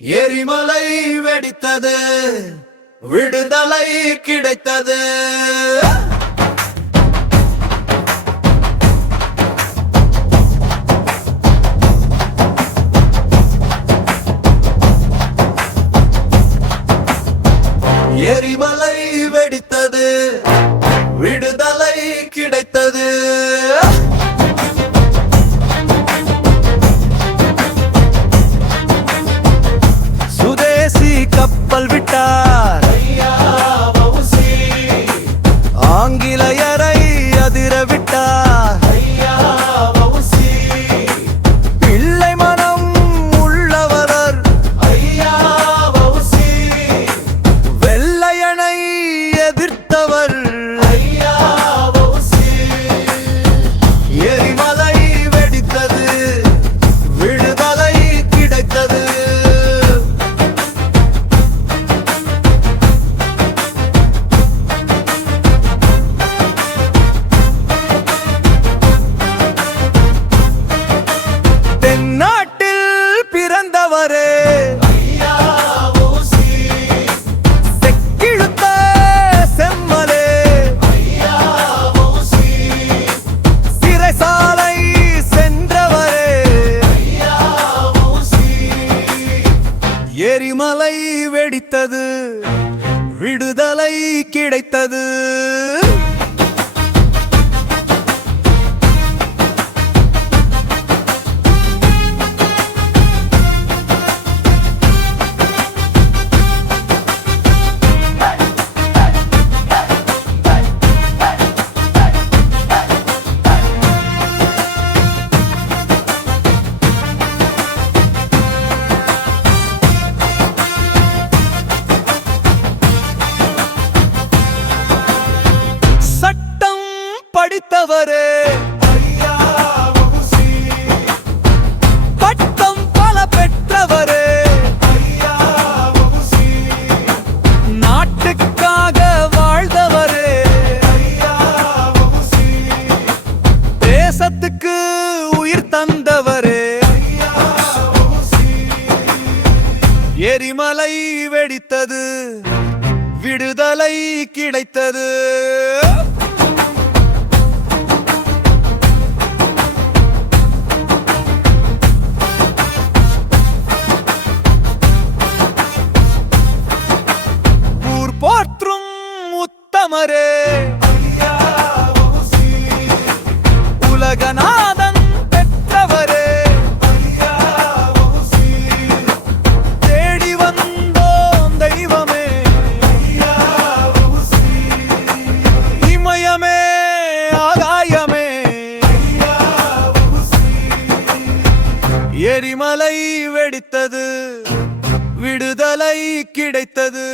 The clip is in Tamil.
எரிமலை வெடித்தது, விடுதலை கிடைத்தது. எரிமலை வெடித்தது, விடுதலை கிடைத்தது. சுதேசி கப்பல் விட்டார், ஆங்கிலேயரை அதிர விட்டார். பிள்ளை மனம் உள்ளவர், வெள்ளையனை எதிர்த்தவர். எரிமலை வெடித்தது, விடுதலை கிடைத்தது. தென்னாட்டில் பிறந்தவரே, செக்கிழுத்த செம்மலே, சிறைசாலை சென்றவரே. எரிமலை வெடித்தது, விடுதலை கிடைத்தது. சட்டம் படித்தவரே, பட்டம் பல பெற்றவரே, நாட்டுக்காக வாழ்ந்தவரே, தேசத்துக்கு உயிர் தந்தவரே. எரிமலை வெடித்தது, விடுதலை கிடைத்தது. ஊர் போற்றும் உத்தமரே, உலகநாதன் பெற்றவரே, தேடி வந்தோம் தெய்வமே, இமயமே ஆகாயமே. எரிமலை வெடித்தது, விடுதலை கிடைத்தது.